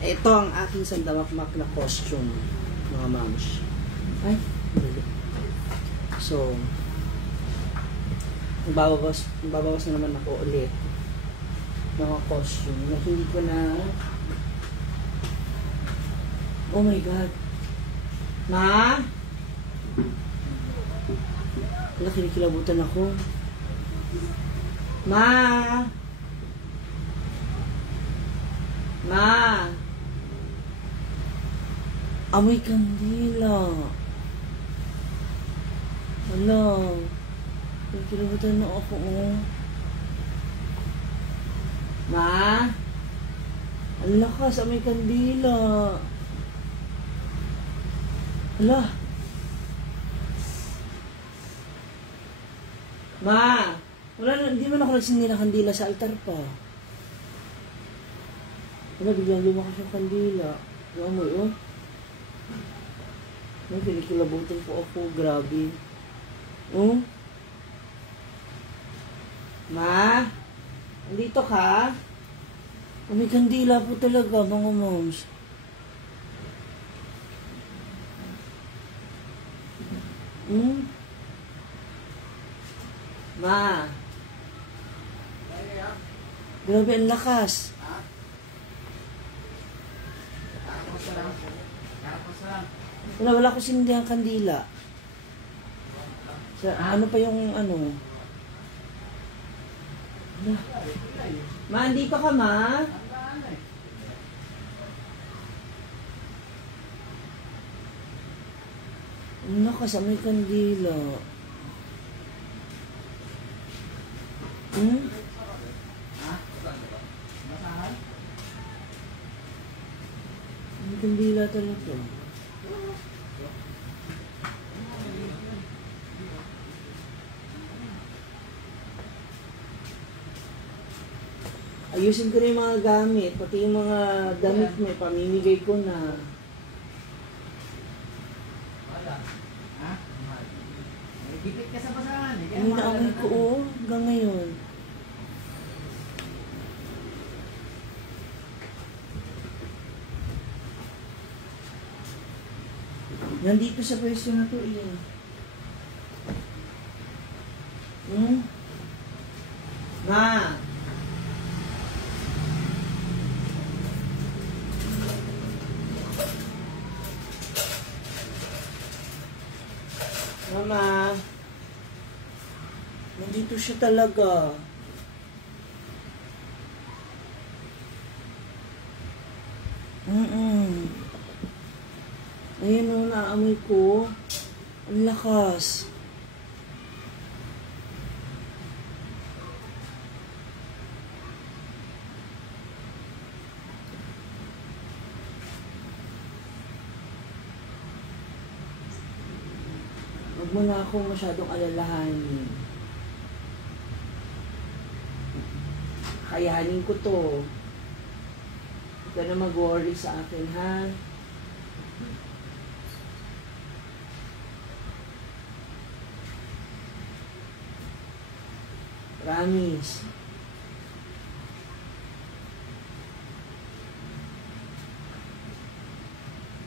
Ito ang aking sandamakmak na costume, mga moms. Ay, dali. So, babawas na naman ako ulit mga costume na hindi ko na. Oh my God. Ma? Wala, kinikilabutan ako. Ma? Ma? Amoy kandila. Wala. Kinikilabutan na ako, oh. Ma? Ang lakas, amoy kandila. Wala. Ma, wala na, hindi man ako nagsindi ng kandila sa altar pa. Wala, biglang lumakas yung kandila. Yung amoy, oh. May kinikilabutan po ako, grabe. Oh? Ma? Andito ka? May kandila po talaga, mga moms. Ma? Grabe, ang lakas. Wala ko sindihan kandila. Ano pa yung ano? Ma, andito ka, ma? Ang lakas, may kandila. May kandila talaga. Ayusin ko na yung mga gamit, pati yung mga damit mo, pamimigay ko na. Gipit ka sa basahan. Ang naamoy ko, oh, hanggang ngayon. Nandito sa pwesto na to, eh. Ma! Mama, nandito siya talaga. Ayun o, naamoy ko. Ang lakas. Huwag mo na akong masyadong alalahanin. Kayanin ko to. Huwag ka na mag-worry sa akin, ha? Promise.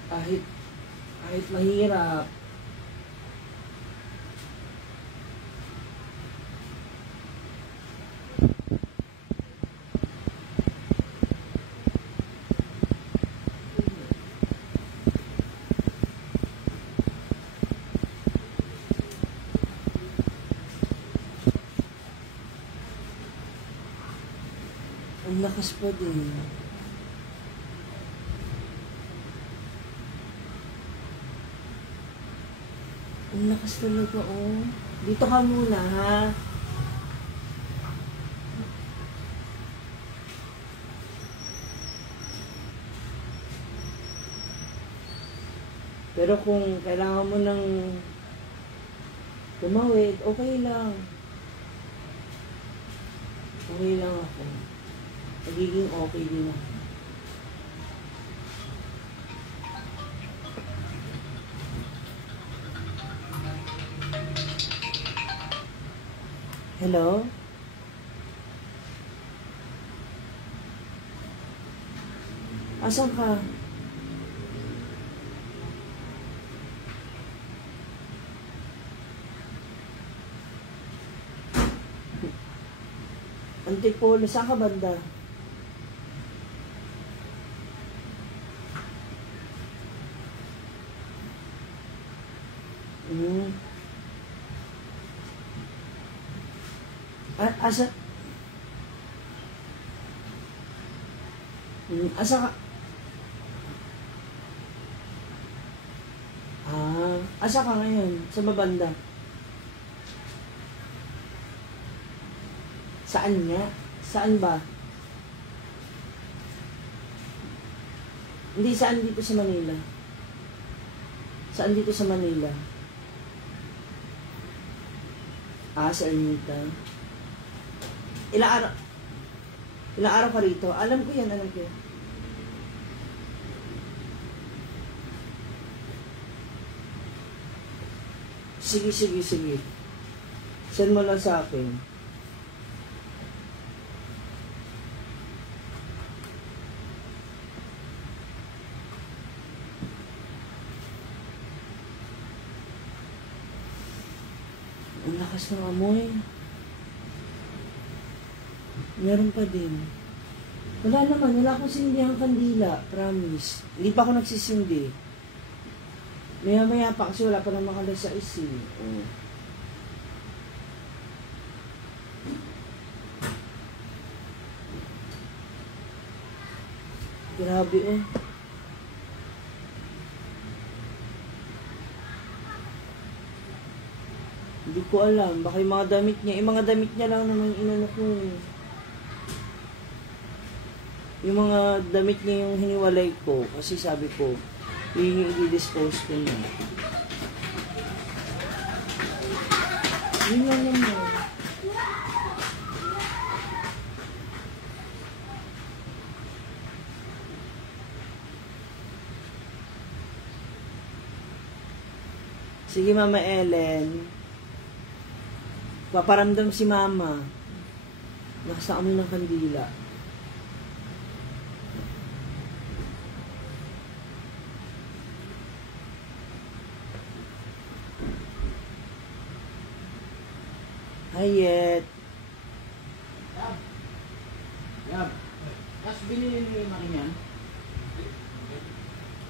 Kahit mahirap, ang lakas pa din. Ang lakas talaga, oh. Dito ka muna, ha? Pero kung kailangan mo ng tumawid, okay lang. Okay lang ako. Magiging okay din ako. Hello? Asan ka? Antipolo, saan ka banda? Asa? Asa ka? Asa ka ngayon? Sa babanda? Saan nga? Saan ba? Hindi, saan dito sa Manila? Saan dito sa Manila? Sa Ermita. Ilang araw ka rito? Alam ko yan, alam ko yan. Sige. Send mo lang sa akin. Ang lakas ng amoy. Meron pa din. Wala naman, wala akong sinindihang kandila. Promise. Hindi pa ako nagsisindi. Maya-maya pa kasi wala pa naman alas 6 eh. Grabe oh. Hindi ko alam. Baka yung mga damit niya. Yung mga damit niya lang naman inano ko eh. Yung mga damit niya yung hiniwalay ko. Kasi sabi ko, yun yung i-dispose ko na. Yun lang naman. Sige, Mama Ellen. Paparamdam si Mama. Nakasa kami ng kandila. Hayet. Yab. Mas binili mo yung makinyan?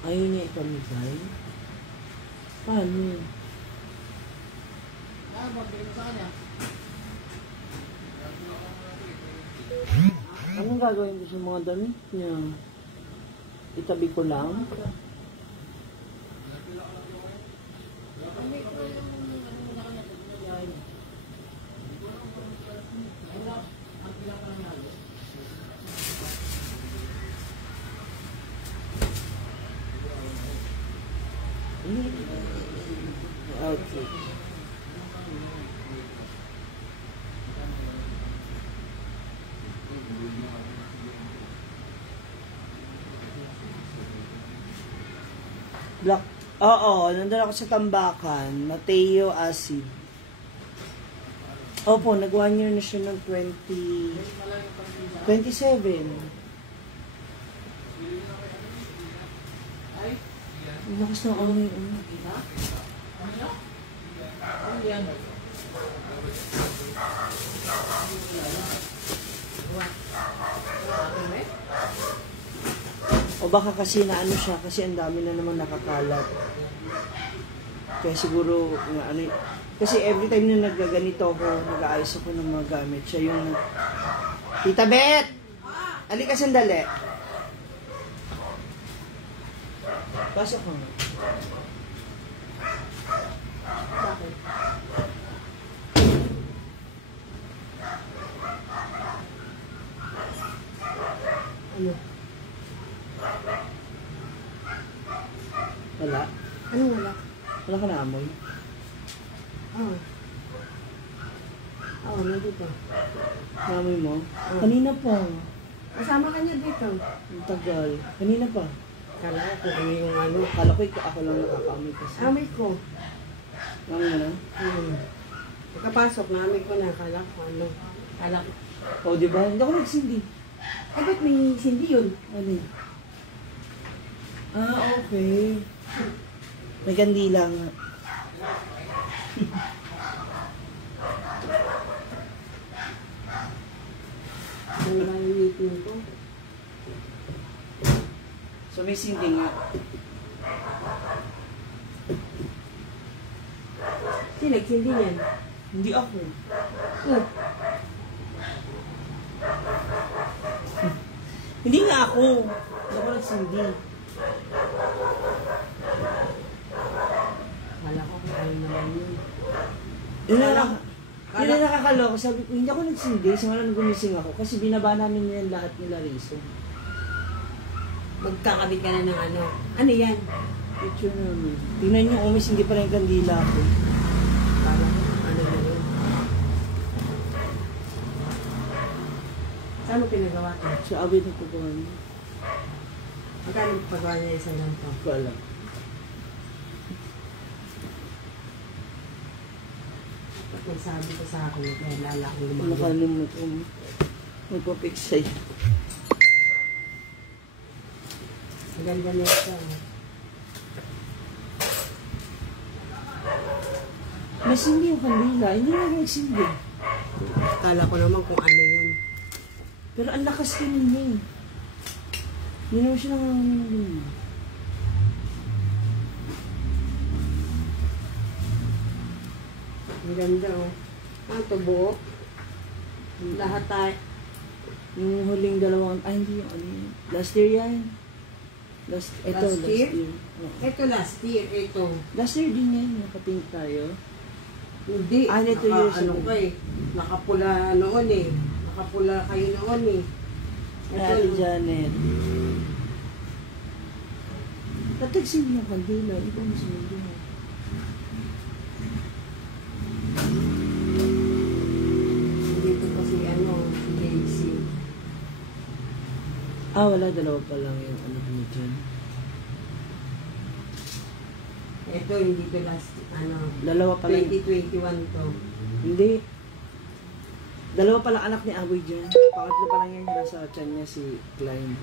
Ayaw niya ipamigay. Paano? Magbili mo sa kanya. Anong gagawin ko sa mga damit niya? Itabi ko lang? Okay. Black. Oo, nandun ako sa Tambakan. Mateo Acid. Opo, nag 1 year na siya ng 27. Ang lakas ng amoy. O baka kasi na ano siya, kasi ang dami na naman nakakalat. Kaya siguro, ano, kasi every time na nagaganito ako, nag-aayos ako ng mga gamit. Siya yung, Tita Bet! Halika sandali. Pasok ko. Bakit? Ano? Wala? Anong wala? Wala ka na amoy? Oo. Oo, nandito. Amoy mo? Kanina pa. Kasama ka niya dito. Ang tagal. Kanina pa. Kala ko ano yung ano. Kala ko ako lang nakakaamoy kasi. Amoy ko. Amoy mo na? Pagkapasok, naamoy ko na. Kala ko ano. Kala ko. O, diba? Hindi ako nagsindi. Eh, ba't may sindi yun? Ano yun? Ah, okay. May kandila nga. Ano ba yung meeting ko? So may sindi nga. Sino nagsindi niyan? Hindi ako. Oh, Hindi nga ako. Hindi ako nagsindi. kala ko ano naman yun. Yun na nakakaloko. Sabi ko, hindi ako nagsindi. Simula nang gumising ako. Kasi binaba namin yan lahat nila Rizzo. Magkakabit ka na ng ano. Ano yan? Picture namin. Tingnan nyo, umis hindi pa rin kandila ako. Kala ko ano na yun. Saan mo pinagawa ko? Sa awit ng kukuhan. Magkano pagawa niya isang ganito? Hindi ko alam. Nagsabi ko sa akin, kaya lala akong gumagawa. Nakalimot ko. Magpapix sa'yo. Ang ganda na ito. Nasindi yung kandila. Hindi na nagsindi. Kala ko naman kung ano yun. Pero ang lakas din niya eh. Hindi naman siya nanganganin. Ang ganda oh. Ang tubo. Lahat tayo. Yung huling dalawang, hindi yung ano yun. Last year yan. Last year? Oo. Ito last year, ito. Last year din yan, nakating tayo. Hindi. Ah, na 2 years ano ago. ka eh. Nakapula noon eh. Nakapula kayo noon eh. Ate Janet. Natagsin yung kandila. Ito mo sinundo mo. Dito kasi ano, JC. Ah, wala. Dalawa pa lang yung ano ni Jan. Ito, hindi to last, ano, Dalawa pa lang. 2021 to. Hindi. Dalawa pa lang anak ni Aboy dyan. Pangatlo pa lang yan nasa tiyan niya si Klein.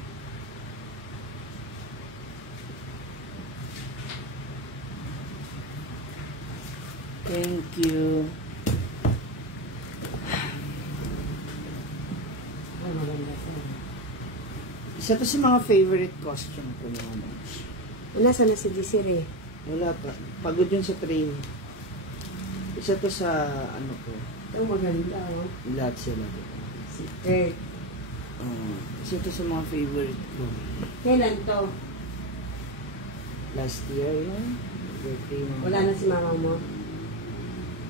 Thank you. Ay, maganda siya. Isa to sa mga favorite costume ko mga moms. Nasaan na si Desiree? Wala pa. Pagod yun sa train. Isa to sa ano ko. Ito maganda, oh. Lahat sila. Si Kurt. Isa to sa mga favorite ko. Kailan to? Last year yun. Birthday mo. Wala na si mama mo?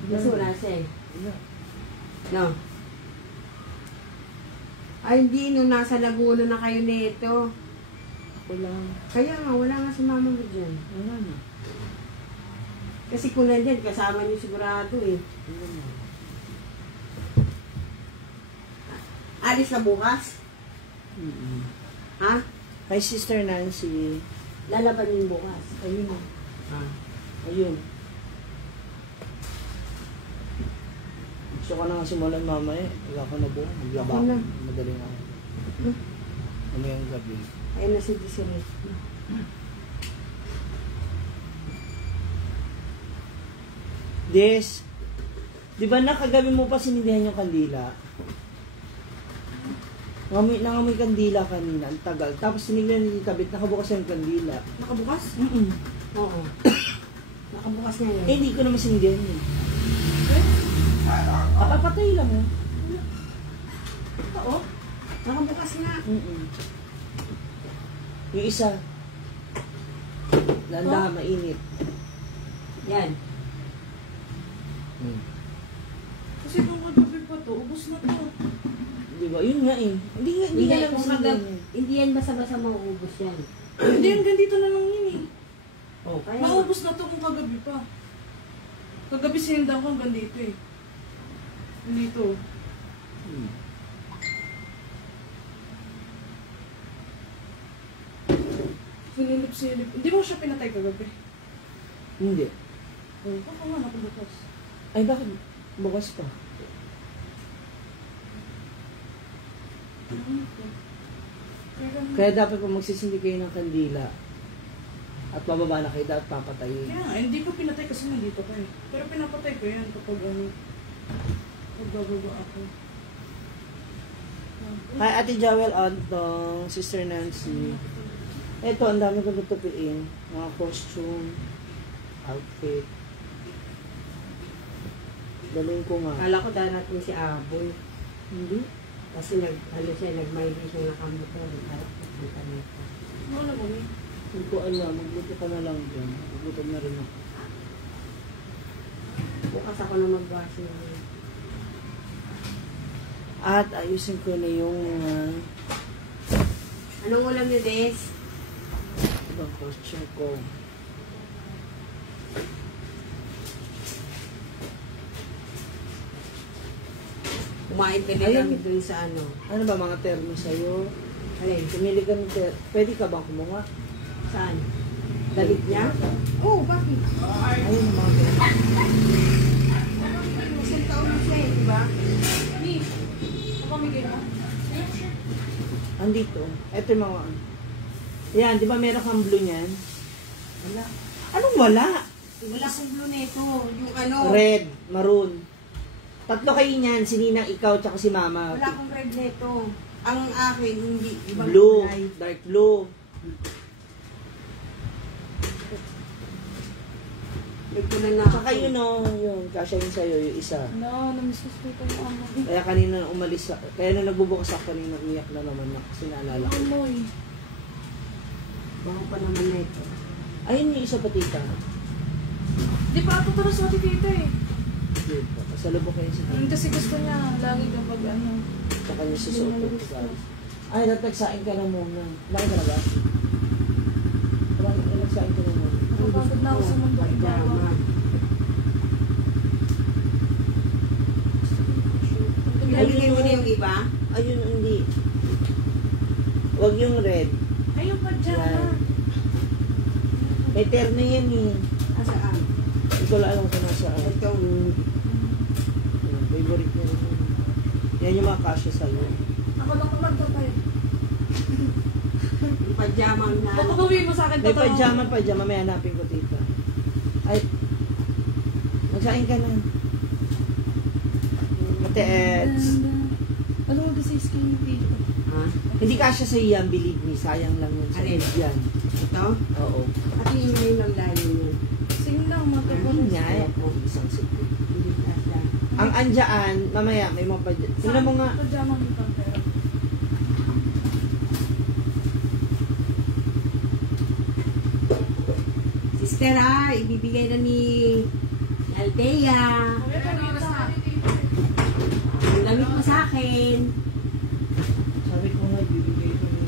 Kasi wala siya eh. Wala. No? Ay, hindi. Nung nasa Laguna na kayo nito. Ako lang. Kaya nga, wala nga si mama mo dyan. Wala na. Kasi kung nandyan, kasama niyo sigurado eh. Wala na. Alis na bukas? Mm-mm. Ha? Hi, Sister Nancy. Lalaban yung bukas. Ayun na. Ah. Ayun. Gusto ko na nga simulan mamaya. Wala ko na buo. Maglaba Ako na. ako. Madaling ako. Ano yung gabi? Ayun na si Desiree. Des, di ba nakagabi mo pa sinindihan yung kandila? Nangamoy kandila kanina, ang tagal. Tapos sinignan ni Kabit, nakabukas yung kandila. Nakabukas? Oo. Nakabukas na yun. Eh, hindi ko naman sinindihan yun. Papapatay lang yun. Oo. Nakabukas na. Yung isa, landa, mainit. Yan. Kasi kung kagabi pa to, ubos na to. Di ba? Yun nga eh. Hindi nga lang kung sinindihan kagab- yun. hindi yan basa-basa mauubos yan. Hindi, hanggang dito na lang yun eh. Oh, kaya Maubos na to kung kagabi pa. Kagabi sinundan ko hanggang dito eh. Dito. Sinilip-silip. Hindi mo siya pinatay kagabi. Hindi. Oo, ako nga napabukas. Ay, bakit? Bukas pa. Kaya dapat kung magsisindi kayo ng kandila, At bababa na kayo at papatayin. Kaya nga, hindi ko pinatay kasi nandito ka eh. Pero pinapatay ko yan kapag pag bababa ako. Hi, Ate Joel Antong, Sister Nancy. Ito, ang dami kong tutupiin. Mga costume, outfit. Dalhin ko nga. Kala ko darating si Aboy. Hindi. Kasi nag-migrate siya nakamotor. Harap ko punta nito. Ano na kami? Hindi ko alam. Magluto ka na lang dyan. Magluto na rin ako. Bukas ako na mag-washing. At ayusin ko na yung mga Anong ulam niyo, Des? ibang costume ko. Kumain ka din Ayun. kami dun sa ano. Ano ba mga termo sa'yo? Alin? Pumili ka ng termo. Pwede ka bang kumuha? Saan? Dalit niya? Oo, bakit? Ayun ang mga termo. Isang taon na siya eh, di ba? Ni, napamigay mo? Andito. Ito yung mga yan, di ba meron kang blue niyan? Wala. Anong wala? Wala akong blue nito. Yung ano. Red, maroon. Tatlo kayo niyan, si Ninang, ikaw, tsaka si Mama. Wala akong red nito. Ang akin, hindi. Ibang Blue, kulay. dark blue. May kulay na Tsaka yun o, yun, kasya yun sa'yo, yung isa. No, namiss ko ko yung amo. Kaya kanina umalis, kaya nung nagbubukas ako kanina, umiyak na naman na kasi naalala ko. Amoy. Baka pa naman na ito. Ayun yung isa pa tita. Di pa ako para sa tita eh. Yun pa, pasalubok kayo sa kanya. Kasi gusto niya, lagi kapag ano. Tsaka yung susuot ko sa ay, dapat nagsain ka na muna. Kumain ka na ba? Nagsain ka na muna. Napagod na ako sa mundo. Pajama. Nabigay mo na yung iba? Ayun, hindi. Huwag yung red. Ay, yung pajama. May terno yan eh. Asaan? Hindi ko lang alam kung nasaan. Itong Favorite ko. Yan yung mga kasya sa'yo. Ako lang naman tatay. pajama na. Papagawin mo sa akin May totoo. pajama, may hanapin ko tita. Ay, magsain ka na. Mate Eds. Ano mo kasi skinny dito? Ha? Hindi kasya sa iyan, believe me. Sayang lang yun sa Alin? yan. Ito? Oo. At yun yung naglayo niya. Sing lang, Ayun matapos. nga eh. Isang sipit. Hindi kasya. Ang andyaan, mamaya, may mga pajama. Tingnan mo nga. Pajama mo pang pera. Sister ibibigay na ni Althea. Ang damit mo sa akin. Sabi ko nga, bibigay ko ng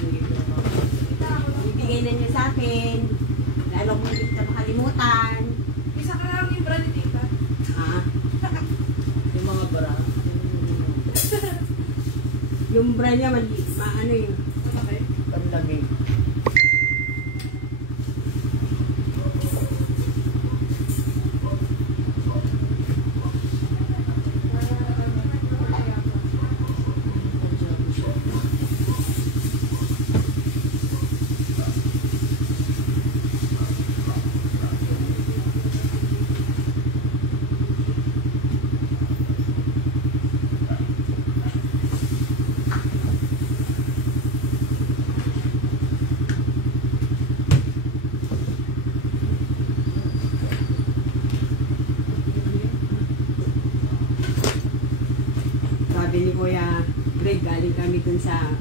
Ibibigay na niya sa akin. Lalo kung hindi kita makalimutan. Isa ka lang yung brand dito. Ha? yung mga bra. Yung brand niya, ano yun? Ano kayo? Panlamig. Sabi ni Kuya Greg, galing kami dun sa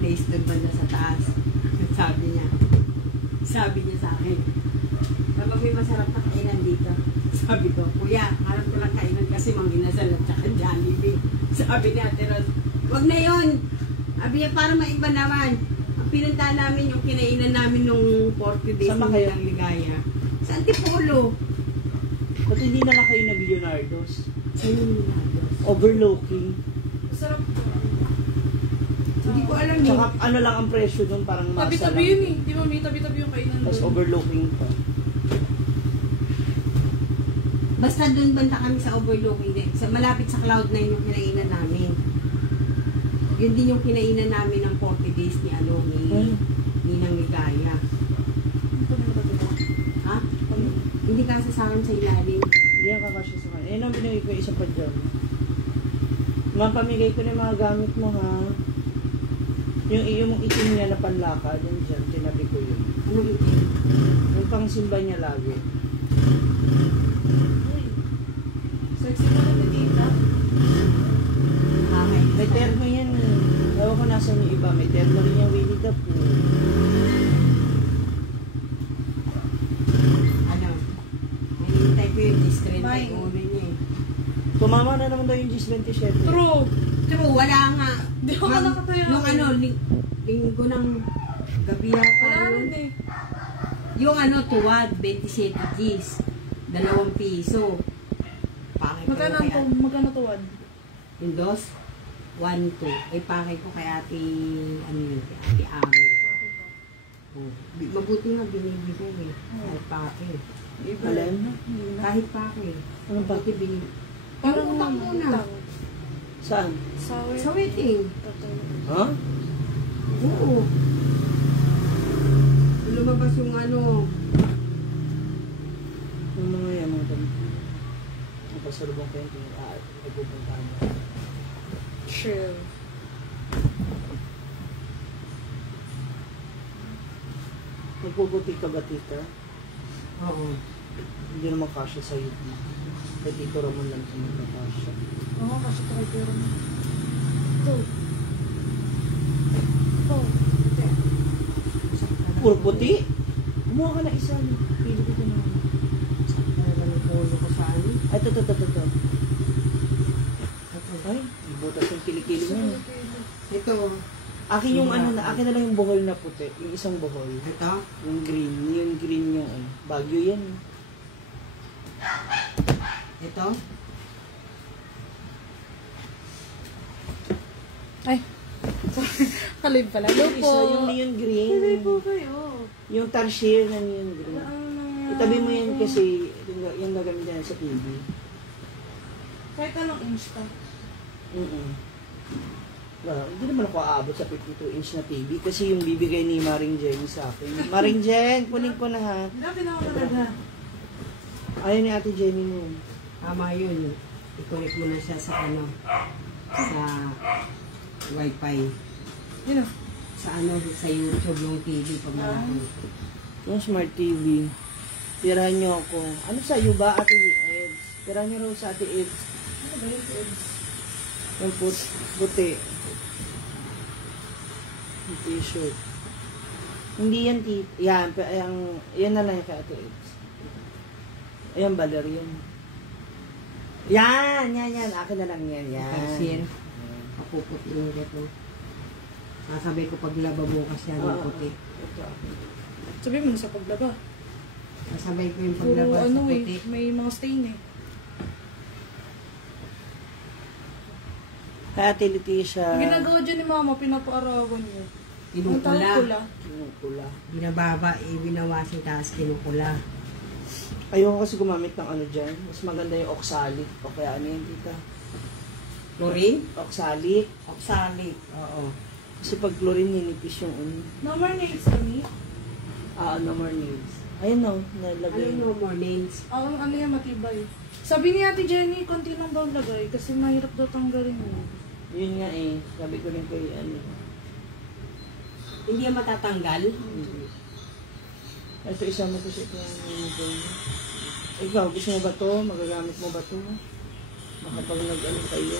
place dun banda sa taas. Sabi niya sa akin, kapag may masarap na kainan dito, sabi ko, Kuya, harap ko lang kainan kasi manginasal at saka Jollibee. Sabi ni Ate Ros, wag na yun. Sabi niya, para maiba naman. Ang pinunta namin yung kinainan namin nung 40 days Sama ng kayo? Ligaya. Sa Antipolo. Ba't hindi naman kayo nag-Leonardo's? Sa Leonardo's. Overlooking. Masarap to. Hindi ko alam eh. Tsaka ano lang ang presyo doon, parang masa Tabi-tabi lang. yun eh. Di ba may tabi-tabi yung kainan Tapos doon? overlooking pa. Basta doon banda kami sa overlooking din. Sa, malapit sa Cloud9 yung kinainan namin. Yun din yung kinainan namin ng 40 days ni Ninang Ligaya. sa akin sa ilalim. Hindi yan kakasya sa kanya. Ayun ang binigay ko isa pa dyan. Mapamigay ko na yung mga gamit mo ha. Yung itim niya na panlaka, yun dyan, tinabi ko yun. Anong itim? Yung pang simba niya lagi. Uy. Sexy ka na ni tita. Okay. May termo yan. Ewan ko nasa yung iba. May termo rin yung Winnie the Pooh. Ano? Hinihintay ko yung discreet Bye. na ulo niya eh. Tumama na naman daw yung Gis 27. True. True, wala nga. Di ako nakatayo. Nung ano, linggo ng gabi yata Wala yun. rin eh. Yung ano, tuwad, 27 Gs. 2 piso. Pakay ko Magkano kay to? ate. Magkano tuwad? Yung dos, 1, 2. Ay, pakay ko kay ate, ano yun, kay ate Ami. Oh. Mabuti nga binibigay eh. Kahit pakay. Alin? Kahit pakay. Anong pa? Mabuti binibigay. Parang utang muna. utang. Saan? Sawi. Sa wedding. Ha? Oo. Lumabas yung ano, Yung mga yan, mga ganito. Napasalubong ko yung nagpupuntahan mo. Chill. Nagpuputi ka ba, tita? oo. Hindi naman kasya sa iyo. Kay Tito Ramon lang sa mga kasya. Oo, kasi try ko rin. Ito. Ito. Puro puti? Kumuha ka na isa. Pili ko na. Talaga ng polo ko sa ano. Ay, ito. Ay, ibutas yung kilikili mo. Ito. Akin yung ano na, akin na lang yung buhol na puti. Yung isang buhol. Ito. Yung green yung ano. Bagyo yan. Ito. Ay. Kalib pala. Hello Yung po. isa, yung neon green. Hindi po kayo. Yung tarsier na neon green. Ano? Itabi mo yan kasi yung nagamit yan sa TV. Kahit anong inch ka. Hindi naman ako aabot sa 52-inch na TV kasi yung bibigay ni Maring Jen sa akin. Maring Jen, kunin ko na ha. Dati na ako talaga. Ayaw ni Ate Jenny mo. Tama yun. I-connect mo na siya sa ano. Sa Wi-Fi. Yun o. Sa ano, sa YouTube ng TV pag malaki. Yung Smart TV. Tirahan niyo ako. Ano sa iyo ba, Ate Eds? Tirahan niyo raw sa Ate Eds. Ano ba yung kids? Yung puti. Yung t-shirt. Hindi yan yan na lang yung kay Ate Eds. Ayan, Valerian. Yan. Akin na lang yan. Kasi kapuputin ko. Nasabay ko paglaba bukas yan yung puti. Ito. Sabi mo na sa paglaba. Nasabay ko yung Puro paglaba sa ano puti. may mga stain eh. Kay Ate Leticia. Ang ginagawa dyan ni mama, pinapaarawan niya. Ang tawag Kinukula. pula. Kinukula. Binababa, binawasin taas kinukula. Ayoko kasi gumamit ng ano dyan. Mas maganda yung oxalic. O kaya ano yun, tita? Chlorine? Oxalic. Oxalic. Oo. Kasi pag chlorine, ninipis yung ano. No more nails kami. No more nails. Ayun no, Ano nalagay. no more nails? Ano yan, matibay. Sabi ni Ate Jenny, konti lang daw lagay kasi mahirap daw tanggalin mo. Yun nga eh. Sabi ko rin kay ano. Hindi yan matatanggal? Ito isama ko sa ito. Ikaw, gusto mo ba to? Magagamit mo ba to? Makapag nag-ano kayo.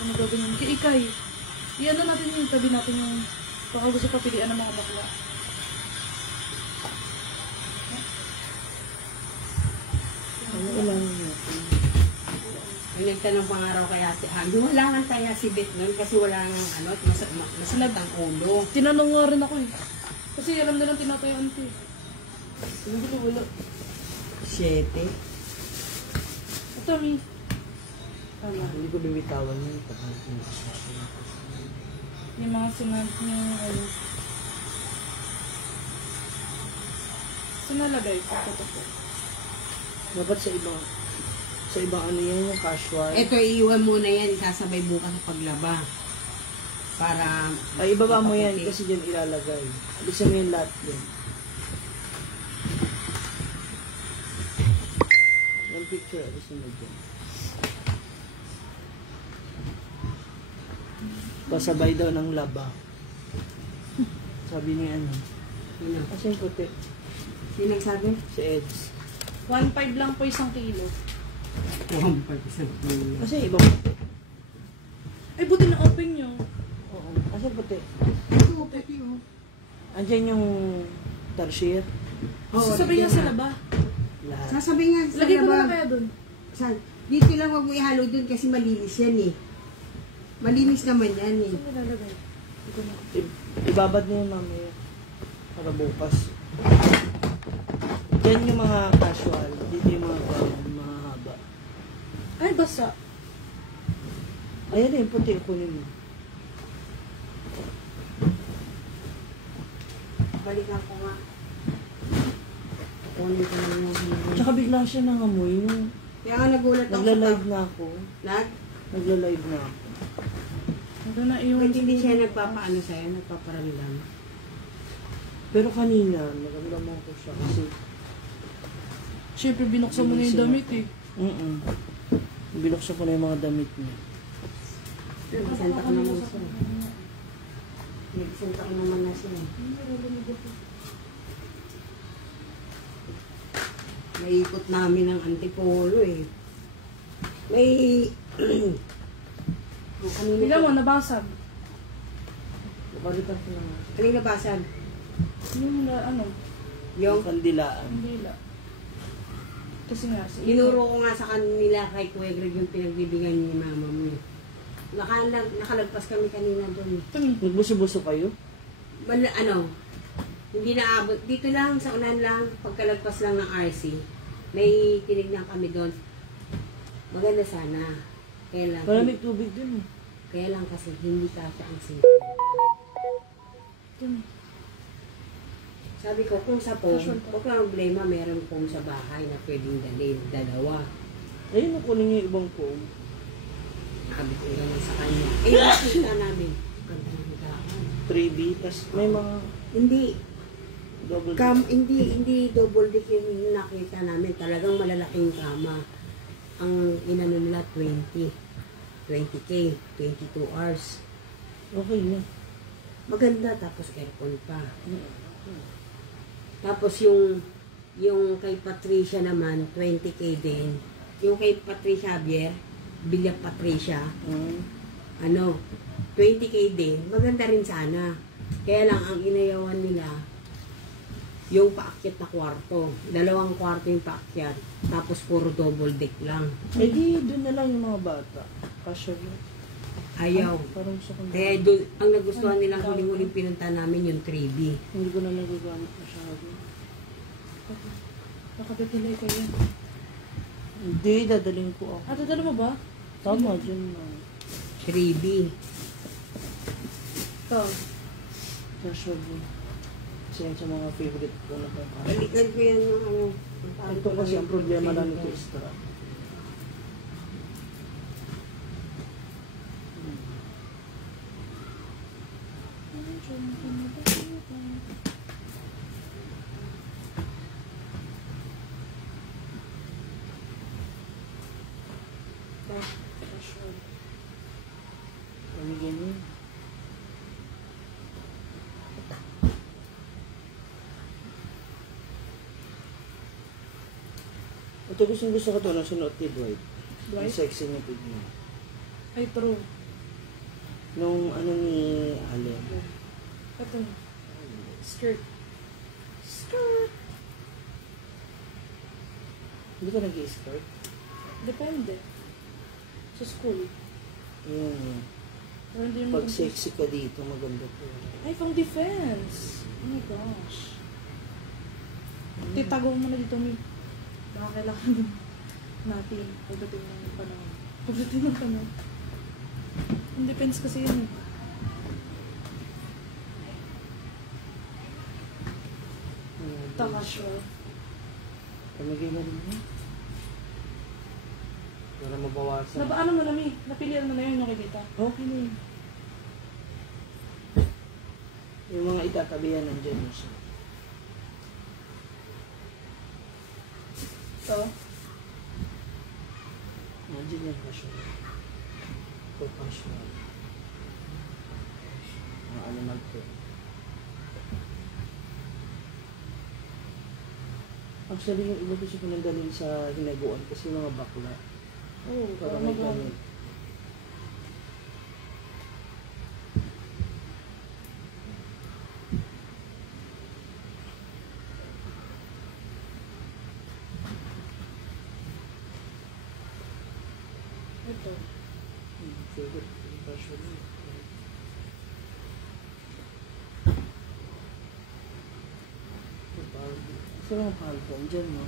Ano gagawin? Kaya ikay. Iyan na natin yung tabi natin yung baka gusto papilian ng mga bakla. Ano ilang natin? May nagtanong pangaraw kay Ate Ami, wala nga tayo si Beth nun kasi wala nga ano, masalat ang ulo. Tinanong nga rin ako eh. Kasi alam nilang tinatayaan ko eh. Hindi ko wala. 7. Ito, Mi. Hindi ko bibitawan yun. Yung mga sinag niya, ano. Sinalagay ko ito po. Dapat sa ibang ano yan, yung casual. Ito, iiwan muna yan, isasabay bukas sa paglaba. Para Ay, ibaba mo yan makaputi. kasi dyan ilalagay. Alisin mo yung lahat din. picture, alisin mo dyan. Pasabay daw ng laba. Sabi ni ano. Sino? Kasi yung puti. Sino nagsabi? Si Eds. 1.5 lang po isang kilo. Isang kilo. Kasi ibang puti. Ay, buti na open nyo. Oo. Kasi puti. Ito, pati oh. Andyan yung tarsier. Sasabihin nga sila ba? Lahat. Sasabihin nga sa Lagay ko na labang. kaya dun. Saan? Dito lang wag mo ihalo dun kasi malinis yan eh. Malinis naman yan eh. Saan nilalagay? Hindi ko na. Ibabad niyo yun mamaya. Para bukas. Yan yung mga casual. Dito yung mga ganyan, mga haba. Ay, basa. Ayan yung puti. Kunin mo. Balikan ko nga. Kunin ko lang yung Tsaka bigla siya nangamoy nung kaya nga nagulat ako. nagla-live na ako. Nag? Nagla-live na ako. Ito na yung... Ba't hindi siya nagpapaano sa'yo? Nagpaparamdam? Pero kanina, naramdaman ko siya kasi Siyempre, binuksan mo na yung damit eh. binuksan ko na yung mga damit niya. Nagsenta ko naman siya. Nagsenta ko naman na siya. Naikot namin ang antipolo eh. May... Tignan mo, nabasag. Napalitan ko na nga. Kanina basag? Yung ano, Yung... Yung kandilaan. hindi la. Kasi nga, Tinuro ko nga sa kanila kay Kuya Greg yung pinagbibigyan ni mama mo eh. Nakalagpas kami kanina doon eh. Tumi. Nagbuso-buso kayo? Ano, hindi naabot. Dito lang, sa unan lang, pagkalagpas lang ng RC, may tinignan kami doon. Maganda sana. Kaya lang, Malamig tubig dun eh. kaya lang kasi hindi kasya ang sink. Tumi. Sabi ko, kung sa phone, huwag na problema, meron phone sa bahay na pwedeng dalhin, dalawa. Ayun, kunin niyo yung ibang phone. Sabi ko naman sa kanya. Eh, nakita namin. Ganda ng higaan. 3B, tas may mga Hindi, double hindi double deck yung nakita namin. Talagang malalaking kama. Ang inano nila 20K, 22 hours. Okay na. Maganda, tapos aircon pa. Tapos yung kay Patricia naman, 20K din. Yung kay Patricia Javier, Villa Patricia, ano, 20K din. Maganda rin sana. Kaya lang, ang inayawan nila, yung paakyat na kwarto. 2 kwarto yung paakyat. Tapos puro double deck lang. Eh di, dun na lang yung mga bata. Kasya yun. Ayaw. Parang sa kanya. Kaya doon, ang nagustuhan nilang huling-huling pinunta namin yung 3B. Hindi ko na nagagamit masyado. Nakapipilay kayo. Hindi, dadaling ko ako. Dadala mo ba? Tama, dyan na. 3B. Ito. Kasya yun. Kasi yan sa mga favorite ko na kakain. Balikan ko yan ng ano. Ito kasi ang problema lang nito is strap. Kami ganyan. Ito gusto ko ito na sinuot ni Dwight. Ang Dwight? sexy niya tignan. Ay, true. Nung ano ni Allen. Ito. Skirt. Skirt. Hindi ka nag-i-skirt? Depende. Sa school. Yun. Pero hindi mo... Pag sexy ka dito, maganda po. Ay, pang defense. Oh my gosh. Titago mo na dito, may... Baka kailangan natin pagdating ng panahon. Pagdating ng panahon. Ang defense kasi yun eh. Taka siya. Pamigay na rin yun. Para mabawasan. Ano mo na, Mi? Napilihan mo na yun yung kita. Okay na yun. Yung mga itatabihan nandiyan na siya. Ito. Dyan yan passion. Professional. Mga animal care. Actually, yung iba gusto ko nang dalhin sa hinaguan kasi mga bakla. Oo, Para para may magamit. gamit. Ito. Favorite passion. Saan ang palpong? Dyan, no?